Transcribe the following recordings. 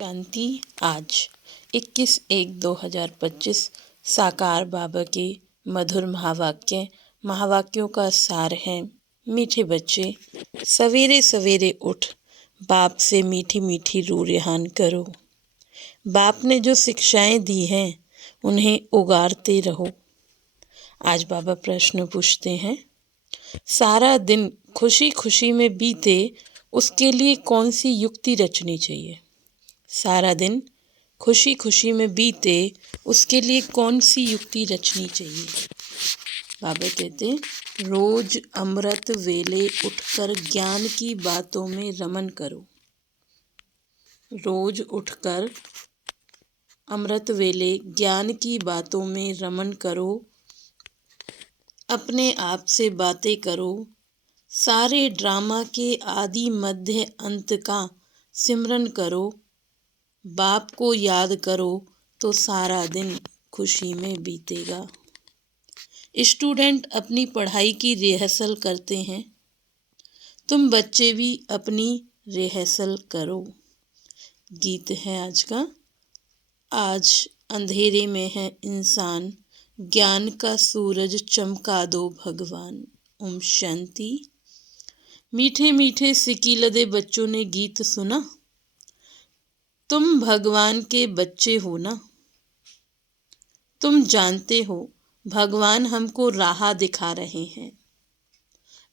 शांति आज 21/1/2025 साकार बाबा के मधुर महावाक्यों का सार है। मीठे बच्चे, सवेरे सवेरे उठ बाप से मीठी मीठी रू रिहान करो। बाप ने जो शिक्षाएं दी हैं उन्हें उगारते रहो। आज बाबा प्रश्न पूछते हैं, सारा दिन खुशी खुशी में बीते उसके लिए कौन सी युक्ति रचनी चाहिए। सारा दिन खुशी खुशी में बीते उसके लिए कौन सी युक्ति रचनी चाहिए। बाबा कहते, रोज अमृत वेले उठकर ज्ञान की बातों में रमन करो। रोज उठकर अमृत वेले ज्ञान की बातों में रमन करो। अपने आप से बातें करो। सारे ड्रामा के आदि मध्य अंत का सिमरन करो। बाप को याद करो तो सारा दिन खुशी में बीतेगा। स्टूडेंट अपनी पढ़ाई की रिहर्सल करते हैं, तुम बच्चे भी अपनी रिहर्सल करो। गीत है आज का। आज अंधेरे में है इंसान, ज्ञान का सूरज चमका दो भगवान। ओम शांति। मीठे मीठे सिकी लदे बच्चों ने गीत सुना। तुम भगवान के बच्चे हो ना। तुम जानते हो भगवान हमको राह दिखा रहे हैं।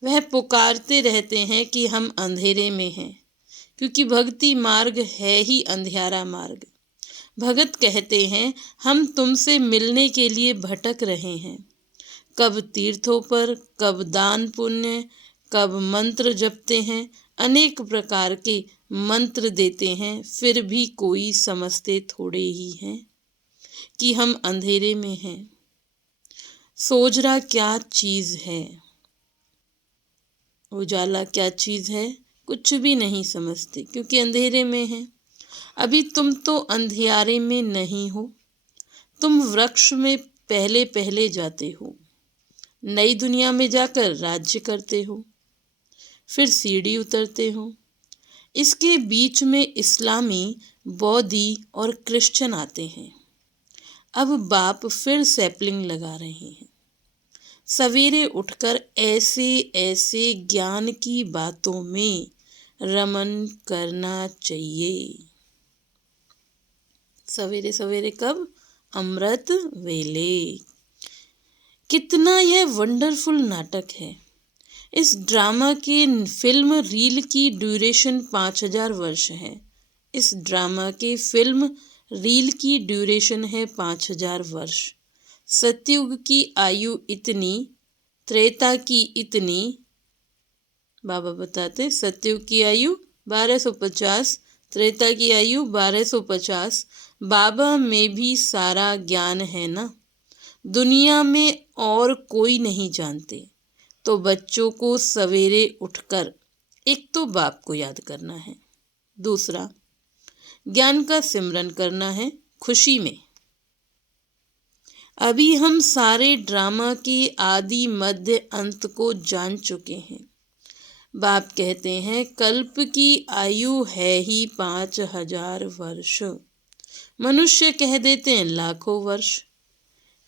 वह पुकारते रहते हैं कि हम अंधेरे में हैं, क्योंकि भक्ति मार्ग है ही अंधियारा मार्ग। भगत कहते हैं, हम तुमसे मिलने के लिए भटक रहे हैं। कब तीर्थों पर, कब दान पुण्य, कब मंत्र जपते हैं, अनेक प्रकार के मंत्र देते हैं, फिर भी कोई समझते थोड़े ही हैं कि हम अंधेरे में हैं। सोजरा क्या चीज है, उजाला क्या चीज है, कुछ भी नहीं समझते, क्योंकि अंधेरे में हैं। अभी तुम तो अंधियारे में नहीं हो। तुम वृक्ष में पहले पहले जाते हो, नई दुनिया में जाकर राज्य करते हो, फिर सीढ़ी उतरते हो। इसके बीच में इस्लामी, बौद्धी और क्रिश्चियन आते हैं। अब बाप फिर सैपलिंग लगा रहे हैं। सवेरे उठकर ऐसे ऐसे ज्ञान की बातों में रमन करना चाहिए। सवेरे सवेरे कब? अमृत वेले। कितना यह वंडरफुल नाटक है। इस ड्रामा की फिल्म रील की ड्यूरेशन 5000 वर्ष है। इस ड्रामा के फिल्म रील की ड्यूरेशन है 5000 वर्ष। सतयुग की आयु इतनी, त्रेता की इतनी। बाबा बताते, सतयुग की आयु 1250, त्रेता की आयु 1250। बाबा में भी सारा ज्ञान है ना, दुनिया में और कोई नहीं जानते। तो बच्चों को सवेरे उठकर एक तो बाप को याद करना है, दूसरा ज्ञान का सिमरन करना है खुशी में। अभी हम सारे ड्रामा के आदि मध्य अंत को जान चुके हैं। बाप कहते हैं, कल्प की आयु है ही 5000 वर्ष। मनुष्य कह देते हैं लाखों वर्ष।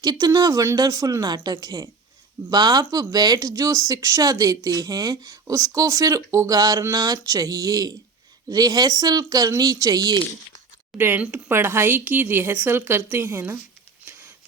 कितना वंडरफुल नाटक है। बाप बैठ जो शिक्षा देते हैं उसको फिर उगारना चाहिए, रिहर्सल करनी चाहिए। स्टूडेंट पढ़ाई की रिहर्सल करते हैं ना।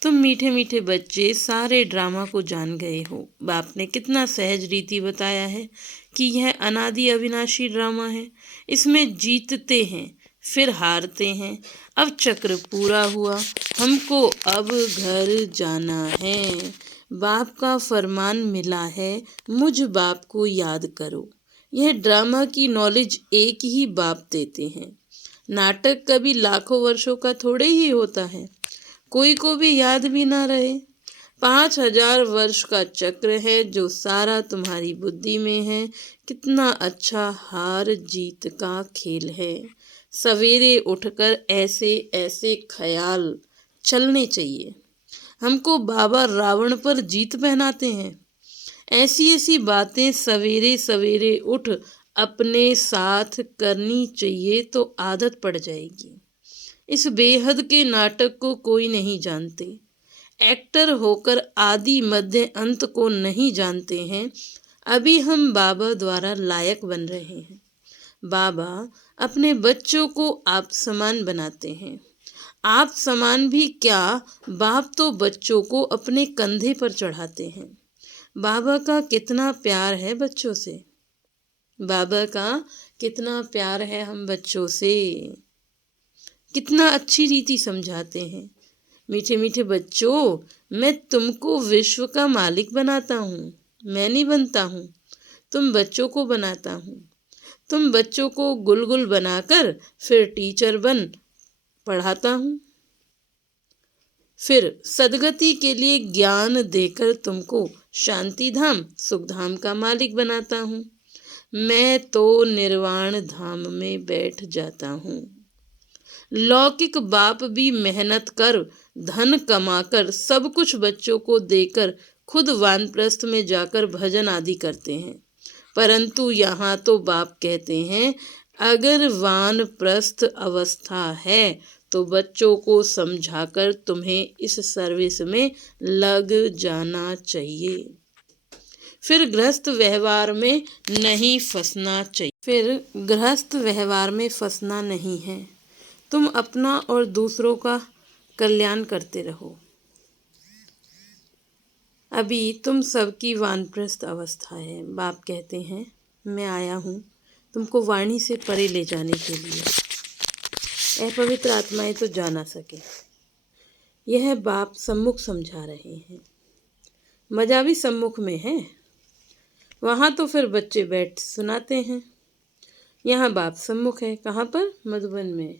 तुम मीठे मीठे बच्चे सारे ड्रामा को जान गए हो। बाप ने कितना सहज रीति बताया है कि यह अनादि अविनाशी ड्रामा है। इसमें जीतते हैं फिर हारते हैं। अब चक्र पूरा हुआ, हमको अब घर जाना है। बाप का फरमान मिला है, मुझ बाप को याद करो। यह ड्रामा की नॉलेज एक ही बाप देते हैं। नाटक कभी लाखों वर्षों का थोड़े ही होता है, कोई को भी याद भी ना रहे। 5000 वर्ष का चक्र है जो सारा तुम्हारी बुद्धि में है। कितना अच्छा हार जीत का खेल है। सवेरे उठकर ऐसे ऐसे ख्याल चलने चाहिए। हमको बाबा रावण पर जीत पहनाते हैं। ऐसी ऐसी बातें सवेरे सवेरे उठ अपने साथ करनी चाहिए तो आदत पड़ जाएगी। इस बेहद के नाटक को कोई नहीं जानते। एक्टर होकर आदि मध्य अंत को नहीं जानते हैं। अभी हम बाबा द्वारा लायक बन रहे हैं। बाबा अपने बच्चों को आप समान बनाते हैं। आप समान भी क्या, बाप तो बच्चों को अपने कंधे पर चढ़ाते हैं। बाबा का कितना प्यार है बच्चों से। बाबा का कितना प्यार है हम बच्चों से। कितना अच्छी रीति समझाते हैं। मीठे मीठे बच्चों, मैं तुमको विश्व का मालिक बनाता हूँ। मैं नहीं बनता हूँ, तुम बच्चों को बनाता हूँ। तुम बच्चों को गुलगुल बनाकर फिर टीचर बन पढ़ाता हूँ। फिर सदगति के लिए ज्ञान देकर तुमको शांति धाम सुख धाम का मालिक बनाता हूँ। मैं तो निर्वाण धाम में बैठ जाता हूँ। लौकिक बाप भी मेहनत कर धन कमाकर सब कुछ बच्चों को देकर खुद वानप्रस्थ में जाकर भजन आदि करते हैं। परंतु यहाँ तो बाप कहते हैं, अगर वानप्रस्थ अवस्था है तो बच्चों को समझाकर तुम्हें इस सर्विस में लग जाना चाहिए। फिर गृहस्थ व्यवहार में नहीं फंसना चाहिए। फिर गृहस्थ व्यवहार में फंसना नहीं है। तुम अपना और दूसरों का कल्याण करते रहो। अभी तुम सबकी वानप्रस्थ अवस्था है। बाप कहते हैं, मैं आया हूँ तुमको वाणी से परे ले जाने के लिए। अपवित्र आत्माएं तो जा ना सके। यह बाप सम्मुख समझा रहे हैं। मजा भी सम्मुख में है। वहाँ तो फिर बच्चे बैठ सुनाते हैं। यहाँ बाप सम्मुख है। कहाँ पर? मधुबन में।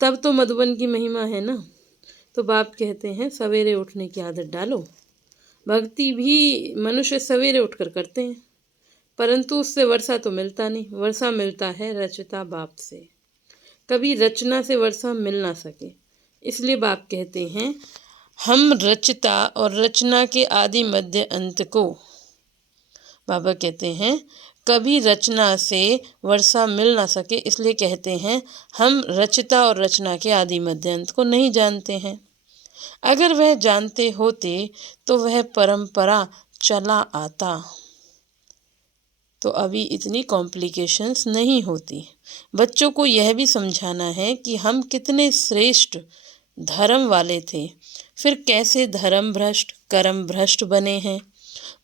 तब तो मधुबन की महिमा है ना। तो बाप कहते हैं, सवेरे उठने की आदत डालो। भक्ति भी मनुष्य सवेरे उठकर करते हैं, परंतु उससे वर्षा तो मिलता नहीं। वर्षा मिलता है रचता बाप से। कभी रचना से वर्षा मिल ना सके, इसलिए बाप कहते हैं, हम रचता और रचना के आदि मध्य अंत को, बाबा कहते हैं, कभी रचना से वर्षा मिल ना सके, इसलिए कहते हैं हम रचता और रचना के आदि मध्य अंत को नहीं जानते हैं। अगर वह जानते होते तो वह परंपरा चला आता, तो अभी इतनी कॉम्प्लिकेशंस नहीं होती। बच्चों को यह भी समझाना है कि हम कितने श्रेष्ठ धर्म वाले थे, फिर कैसे धर्म भ्रष्ट कर्म भ्रष्ट बने हैं।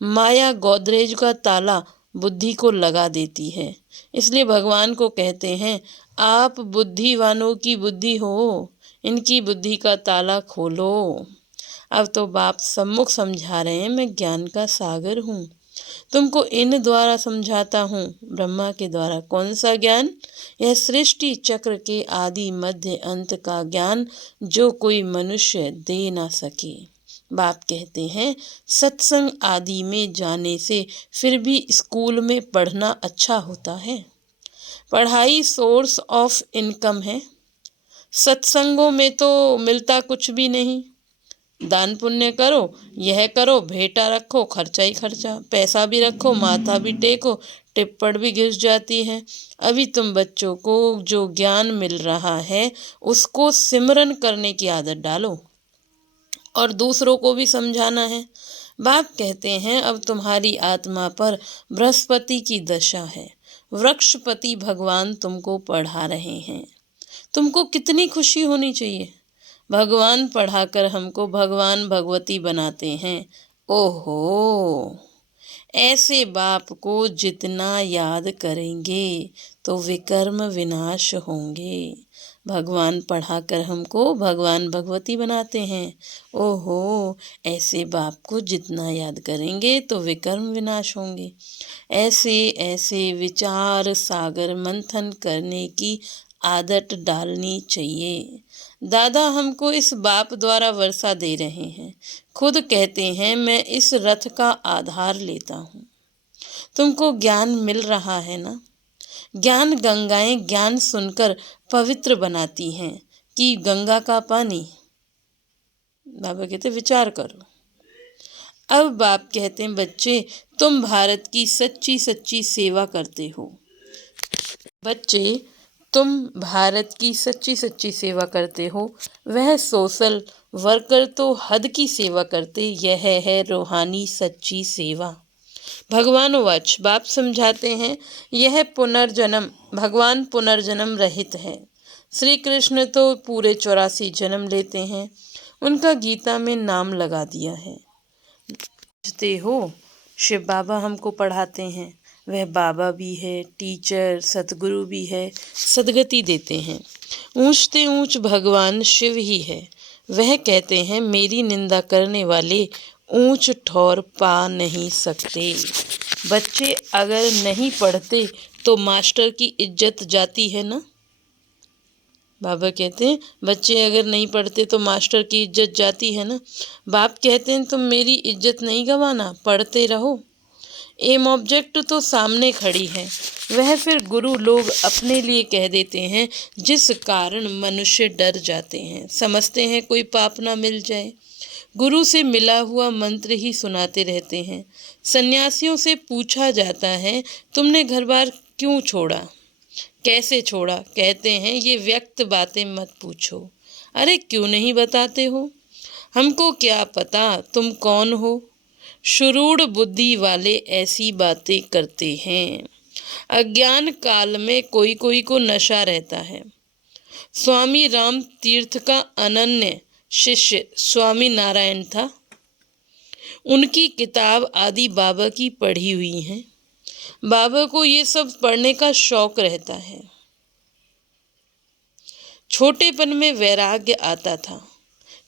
माया गोदरेज का ताला बुद्धि को लगा देती है। इसलिए भगवान को कहते हैं, आप बुद्धिवानों की बुद्धि हो, इनकी बुद्धि का ताला खोलो। अब तो बाप सम्मुख समझा रहे हैं, मैं ज्ञान का सागर हूँ, तुमको इन द्वारा समझाता हूँ। ब्रह्मा के द्वारा कौन सा ज्ञान? यह सृष्टि चक्र के आदि मध्य अंत का ज्ञान जो कोई मनुष्य दे ना सके। बाप कहते हैं, सत्संग आदि में जाने से फिर भी स्कूल में पढ़ना अच्छा होता है। पढ़ाई सोर्स ऑफ इनकम है। सत्संगों में तो मिलता कुछ भी नहीं। दान पुण्य करो, यह करो, भेंटा रखो, खर्चा ही खर्चा, पैसा भी रखो, माथा भी टेको, टिप्पण भी घिस जाती है। अभी तुम बच्चों को जो ज्ञान मिल रहा है उसको सिमरन करने की आदत डालो और दूसरों को भी समझाना है। बाप कहते हैं, अब तुम्हारी आत्मा पर बृहस्पति की दशा है। वृक्षपति भगवान तुमको पढ़ा रहे हैं। तुमको कितनी खुशी होनी चाहिए। भगवान पढ़ाकर हमको भगवान भगवती बनाते हैं। ओहो, ऐसे बाप को जितना याद करेंगे तो विकर्म विनाश होंगे। भगवान पढ़ाकर हमको भगवान भगवती बनाते हैं। ओहो, ऐसे बाप को जितना याद करेंगे तो विकर्म विनाश होंगे। ऐसे ऐसे विचार सागर मंथन करने की आदत डालनी चाहिए। दादा हमको इस बाप द्वारा वर्षा दे रहे हैं। खुद कहते हैं, मैं इस रथ का आधार लेता हूँ। तुमको ज्ञान मिल रहा है ना। ज्ञान गंगाएं ज्ञान सुनकर पवित्र बनाती हैं कि गंगा का पानी। बाबा कहते विचार करो। अब बाप कहते हैं, बच्चे तुम भारत की सच्ची सच्ची सेवा करते हो। बच्चे तुम भारत की सच्ची सच्ची सेवा करते हो। वह सोशल वर्कर तो हद की सेवा करते। यह है रूहानी सच्ची सेवा। भगवान वाच, बाप समझाते हैं, यह पुनर्जन्म, भगवान पुनर्जन्म रहित है। श्री कृष्ण तो पूरे 84 जन्म लेते हैं। उनका गीता में नाम लगा दिया है। समझते हो, शिव बाबा हमको पढ़ाते हैं। वह बाबा भी है, टीचर, सतगुरु भी है, सदगति देते हैं। ऊंच ते ऊंच भगवान शिव ही है। वह कहते हैं, मेरी निंदा करने वाले ऊंच ठौर पा नहीं सकते। बच्चे अगर नहीं पढ़ते तो मास्टर की इज्जत जाती है ना। बाबा कहते हैं, बच्चे अगर नहीं पढ़ते तो मास्टर की इज्जत जाती है ना। बाप कहते हैं, तुम मेरी इज्जत नहीं गंवाना, पढ़ते रहो। एम ऑब्जेक्ट तो सामने खड़ी है। वह फिर गुरु लोग अपने लिए कह देते हैं, जिस कारण मनुष्य डर जाते हैं, समझते हैं कोई पाप ना मिल जाए। गुरु से मिला हुआ मंत्र ही सुनाते रहते हैं। सन्यासियों से पूछा जाता है, तुमने घर बार क्यों छोड़ा, कैसे छोड़ा? कहते हैं, ये व्यक्त बातें मत पूछो। अरे क्यों नहीं बताते हो? हमको क्या पता तुम कौन हो। शुरूढ़ बुद्धि वाले ऐसी बातें करते हैं। अज्ञान काल में कोई कोई को नशा रहता है। स्वामी राम तीर्थ का अनन्य शिष्य स्वामी नारायण था। उनकी किताब आदि बाबा की पढ़ी हुई है। बाबा को ये सब पढ़ने का शौक रहता है। छोटेपन में वैराग्य आता था।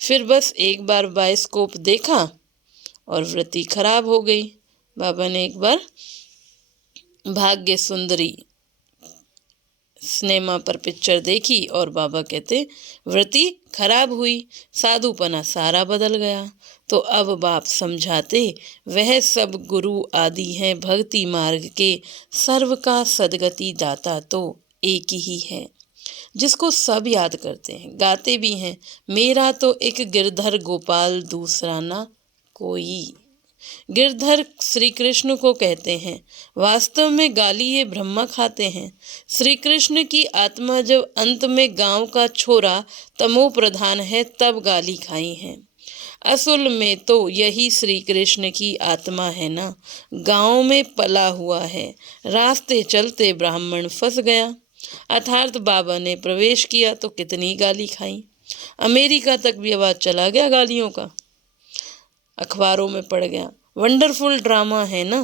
फिर बस एक बार बायोस्कोप देखा और वृत्ति खराब हो गई। बाबा ने एक बार भाग्य सुंदरी सिनेमा पर पिक्चर देखी और बाबा कहते, वृत्ति खराब हुई, साधुपना सारा बदल गया। तो अब बाप समझाते, वह सब गुरु आदि हैं भक्ति मार्ग के, सर्व का सदगति दाता तो एक ही है, जिसको सब याद करते हैं, गाते भी हैं, मेरा तो एक गिरधर गोपाल दूसरा ना कोई। गिरधर श्री कृष्ण को कहते हैं। वास्तव में गाली ये ब्रह्मा खाते हैं। श्री कृष्ण की आत्मा जब अंत में गांव का छोरा तमो प्रधान है तब गाली खाई है। असल में तो यही श्री कृष्ण की आत्मा है ना, गांव में पला हुआ है। रास्ते चलते ब्राह्मण फंस गया। अर्थात बाबा ने प्रवेश किया तो कितनी गाली खाई। अमेरिका तक भी आवाज चला गया गालियों का, अखबारों में पड़ गया। वंडरफुल ड्रामा है ना,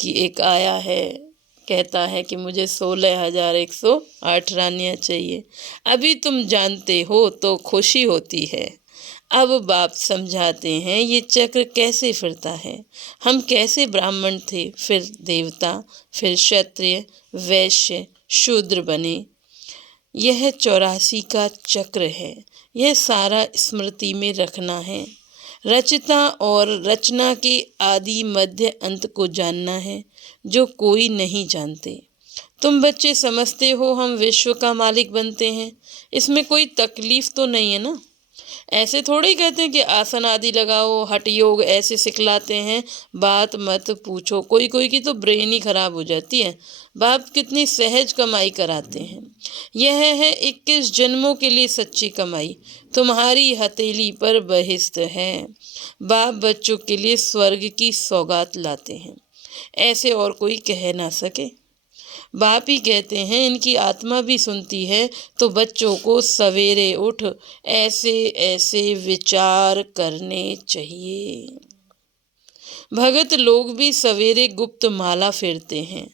कि एक आया है, कहता है कि मुझे 16,108 रानियां चाहिए। अभी तुम जानते हो तो खुशी होती है। अब बाप समझाते हैं, ये चक्र कैसे फिरता है। हम कैसे ब्राह्मण थे, फिर देवता, फिर क्षत्रिय, वैश्य, शूद्र बने। यह 84 का चक्र है। यह सारा स्मृति में रखना है। रचना और रचना के आदि मध्य अंत को जानना है, जो कोई नहीं जानते। तुम बच्चे समझते हो हम विश्व का मालिक बनते हैं, इसमें कोई तकलीफ तो नहीं है ना। ऐसे थोड़ी कहते हैं कि आसन आदि लगाओ, हठ योग ऐसे सिखलाते हैं, बात मत पूछो। कोई कोई की तो ब्रेन ही खराब हो जाती है। बाप कितनी सहज कमाई कराते हैं। यह है 21 जन्मों के लिए सच्ची कमाई, तुम्हारी हथेली पर बहिष्ट है। बाप बच्चों के लिए स्वर्ग की सौगात लाते हैं, ऐसे और कोई कह ना सके। बाप ही कहते हैं, इनकी आत्मा भी सुनती है तो बच्चों को सवेरे उठ ऐसे ऐसे विचार करने चाहिए। भगत लोग भी सवेरे गुप्त माला फेरते हैं,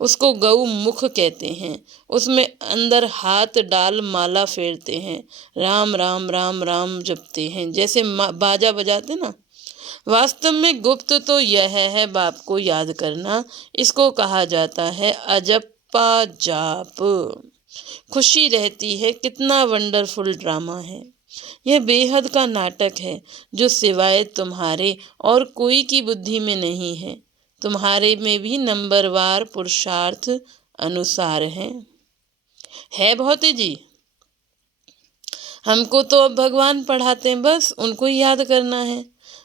उसको गौ मुख कहते हैं। उसमें अंदर हाथ डाल माला फेरते हैं, राम राम राम राम जपते हैं, जैसे बाजा बजाते ना। वास्तव में गुप्त तो यह है बाप को याद करना। इसको कहा जाता है अजप्पा जाप। खुशी रहती है। कितना वंडरफुल ड्रामा है। यह बेहद का नाटक है, जो सिवाय तुम्हारे और कोई की बुद्धि में नहीं है। तुम्हारे में भी नंबरवार पुरुषार्थ अनुसार है बहुत जी। हमको तो अब भगवान पढ़ाते हैं, बस उनको ही याद करना है।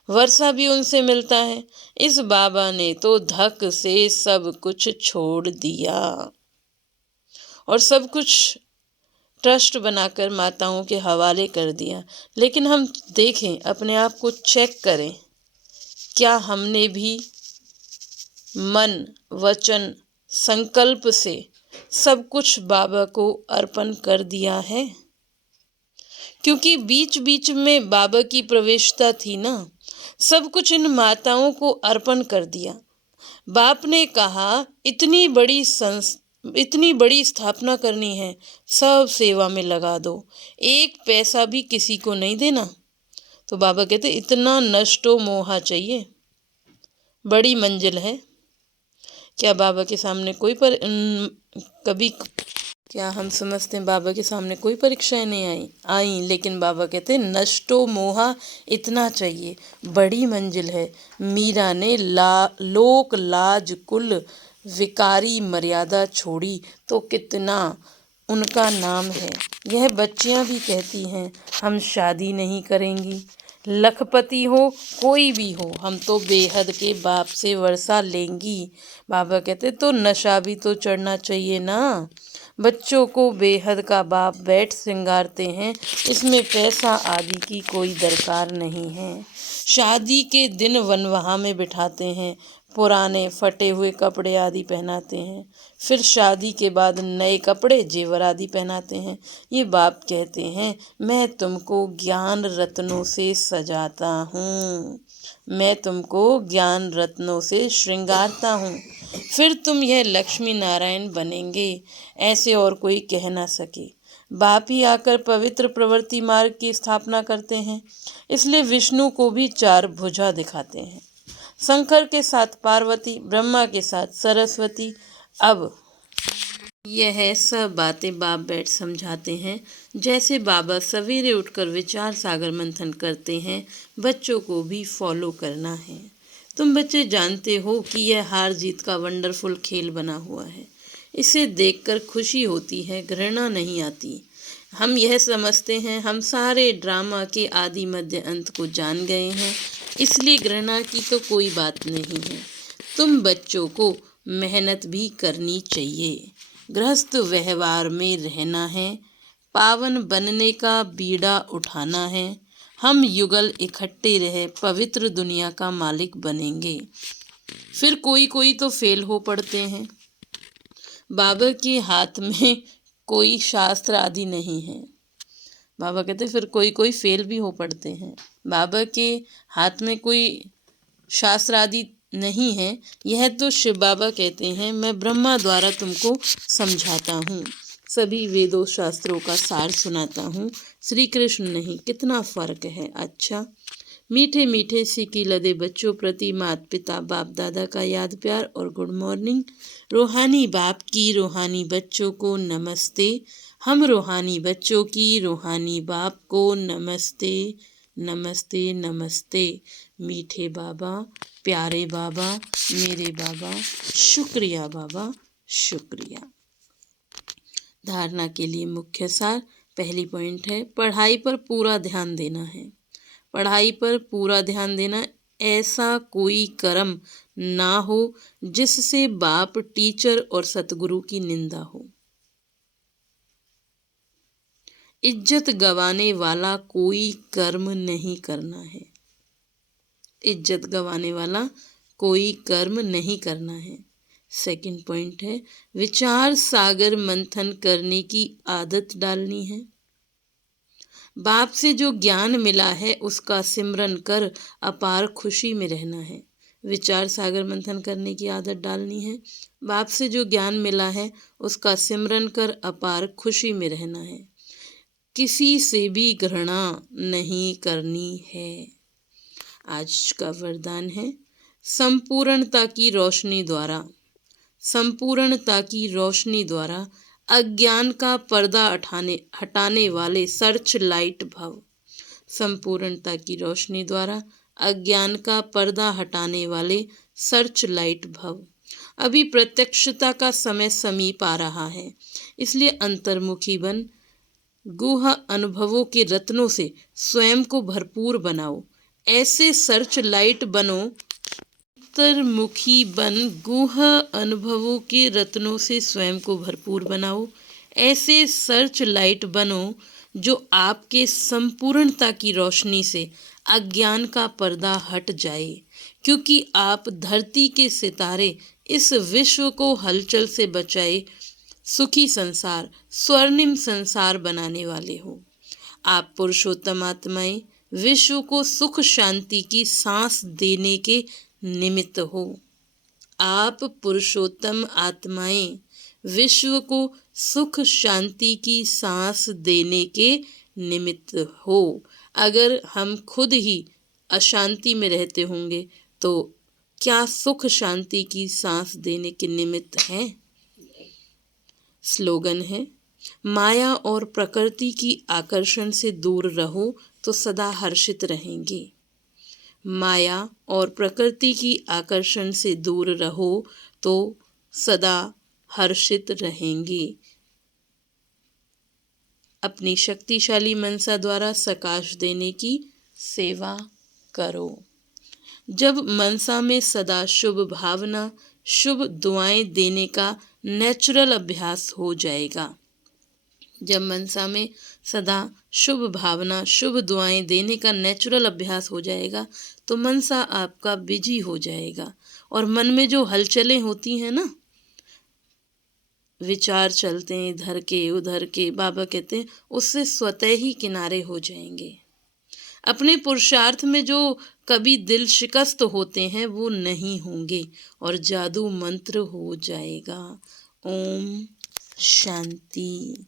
वर्षा भी उनसे मिलता है। इस बाबा ने तो धक से सब कुछ छोड़ दिया और सब कुछ ट्रस्ट बनाकर माताओं के हवाले कर दिया। लेकिन हम देखें, अपने आप को चेक करें, क्या हमने भी मन, वचन, संकल्प से सब कुछ बाबा को अर्पण कर दिया है? क्योंकि बीच बीच में बाबा की प्रवेशता थी ना, सब कुछ इन माताओं को अर्पण कर दिया। बाप ने कहा इतनी बड़ी स्थापना करनी है, सब सेवा में लगा दो, एक पैसा भी किसी को नहीं देना। तो बाबा कहते इतना नष्टो मोहा चाहिए, बड़ी मंजिल है। क्या बाबा के सामने कभी क्या हम समझते हैं बाबा के सामने कोई परीक्षाएं नहीं आई, लेकिन बाबा कहते हैं नष्टो मोहा इतना चाहिए, बड़ी मंजिल है। मीरा ने लोक लाज कुल विकारी मर्यादा छोड़ी तो कितना उनका नाम है। यह बच्चियां भी कहती हैं हम शादी नहीं करेंगी, लखपति हो कोई भी हो, हम तो बेहद के बाप से वर्षा लेंगी। बाबा कहते तो नशा भी तो चढ़ना चाहिए ना। बच्चों को बेहद का बाप बैठ श्रृंगारते हैं, इसमें पैसा आदि की कोई दरकार नहीं है। शादी के दिन वनवाह में बिठाते हैं, पुराने फटे हुए कपड़े आदि पहनाते हैं, फिर शादी के बाद नए कपड़े जेवर आदि पहनाते हैं। ये बाप कहते हैं मैं तुमको ज्ञान रत्नों से सजाता हूँ, मैं तुमको ज्ञान रत्नों से श्रृंगारता हूँ, फिर तुम यह लक्ष्मी नारायण बनेंगे, ऐसे और कोई कह ना सके। बाप ही आकर पवित्र प्रवृत्ति मार्ग की स्थापना करते हैं, इसलिए विष्णु को भी चार भुजा दिखाते हैं, शंकर के साथ पार्वती, ब्रह्मा के साथ सरस्वती। अब यह सब बातें बाप बैठ समझाते हैं, जैसे बाबा सवेरे उठकर विचार सागर मंथन करते हैं, बच्चों को भी फॉलो करना है। तुम बच्चे जानते हो कि यह हार जीत का वंडरफुल खेल बना हुआ है, इसे देखकर खुशी होती है, घृणा नहीं आती। हम यह समझते हैं हम सारे ड्रामा के आदि मध्य अंत को जान गए हैं, इसलिए घृणा की तो कोई बात नहीं है। तुम बच्चों को मेहनत भी करनी चाहिए, गृहस्थ व्यवहार में रहना है, पावन बनने का बीड़ा उठाना है। हम युगल इकट्ठे रहे पवित्र दुनिया का मालिक बनेंगे। फिर कोई तो फेल हो पड़ते हैं। बाबा के हाथ में कोई शास्त्र आदि नहीं है। बाबा कहते फिर कोई फेल भी हो पड़ते हैं। बाबा के हाथ में कोई शास्त्र आदि नहीं है। यह तो शिव बाबा कहते हैं मैं ब्रह्मा द्वारा तुमको समझाता हूँ, सभी वेदों शास्त्रों का सार सुनाता हूँ, श्री कृष्ण नहीं, कितना फर्क है। अच्छा, मीठे मीठे सिक्की लदे बच्चों प्रति माता पिता बाप दादा का याद प्यार और गुड मॉर्निंग। रूहानी बाप की रूहानी बच्चों को नमस्ते। हम रूहानी बच्चों की रूहानी बाप को नमस्ते नमस्ते नमस्ते। मीठे बाबा, प्यारे बाबा, मेरे बाबा, शुक्रिया बाबा, शुक्रिया। धारणा के लिए मुख्य सार, पहली पॉइंट है पढ़ाई पर पूरा ध्यान देना है। पढ़ाई पर पूरा ध्यान देना, ऐसा कोई कर्म ना हो जिससे बाप, टीचर और सतगुरु की निंदा हो। इज्जत गंवाने वाला कोई कर्म नहीं करना है। इज्जत गंवाने वाला कोई कर्म नहीं करना है। सेकंड पॉइंट है विचार सागर मंथन करने की आदत डालनी है। बाप से जो ज्ञान मिला है उसका सिमरन कर अपार खुशी में रहना है। विचार सागर मंथन करने की आदत डालनी है। बाप से जो ज्ञान मिला है उसका सिमरन कर अपार खुशी में रहना है। किसी से भी घृणा नहीं करनी है। आज का वरदान है संपूर्णता की रोशनी द्वारा अज्ञान का पर्दा हटाने वाले सर्च लाइट भव। संपूर्णता की रोशनी द्वारा अज्ञान का पर्दा हटाने वाले सर्च लाइट भव। अभी प्रत्यक्षता का समय समीप आ रहा है, इसलिए अंतर्मुखी बन गुह अनुभवों के रत्नों से स्वयं को भरपूर बनाओ। ऐसे सर्च लाइट बनो, अंतर्मुखी बन गुह अनुभवों के रत्नों से स्वयं को भरपूर बनाओ। ऐसे सर्च लाइट बनो जो आपके संपूर्णता की रोशनी से अज्ञान का पर्दा हट जाए, क्योंकि आप धरती के सितारे इस विश्व को हलचल से बचाए सुखी संसार, स्वर्णिम संसार बनाने वाले हो। आप पुरुषोत्तम आत्माएं विश्व को सुख शांति की सांस देने के निमित्त हो। आप पुरुषोत्तम आत्माएं विश्व को सुख शांति की सांस देने के निमित्त हो। अगर हम खुद ही अशांति में रहते होंगे तो क्या सुख शांति की सांस देने के निमित्त हैं? स्लोगन है, माया और प्रकृति की आकर्षण से दूर रहो तो सदा हर्षित रहेंगे। माया और प्रकृति की आकर्षण से दूर रहो तो सदा हर्षित रहेंगे। अपनी शक्तिशाली मनसा द्वारा प्रकाश देने की सेवा करो। जब मनसा में सदा शुभ भावना, शुभ दुआएं देने का नेचुरल अभ्यास हो जाएगा, जब मनसा में सदा शुभ भावना, शुभ दुआएं देने का नेचुरल अभ्यास हो जाएगा तो मनसा आपका बिजी हो जाएगा। और मन में जो हलचलें होती हैं ना, विचार चलते हैं इधर के उधर के, बाबा कहते हैं उससे स्वतः ही किनारे हो जाएंगे। अपने पुरुषार्थ में जो कभी दिल शिकस्त होते हैं वो नहीं होंगे और जादू मंत्र हो जाएगा। ओम शांति।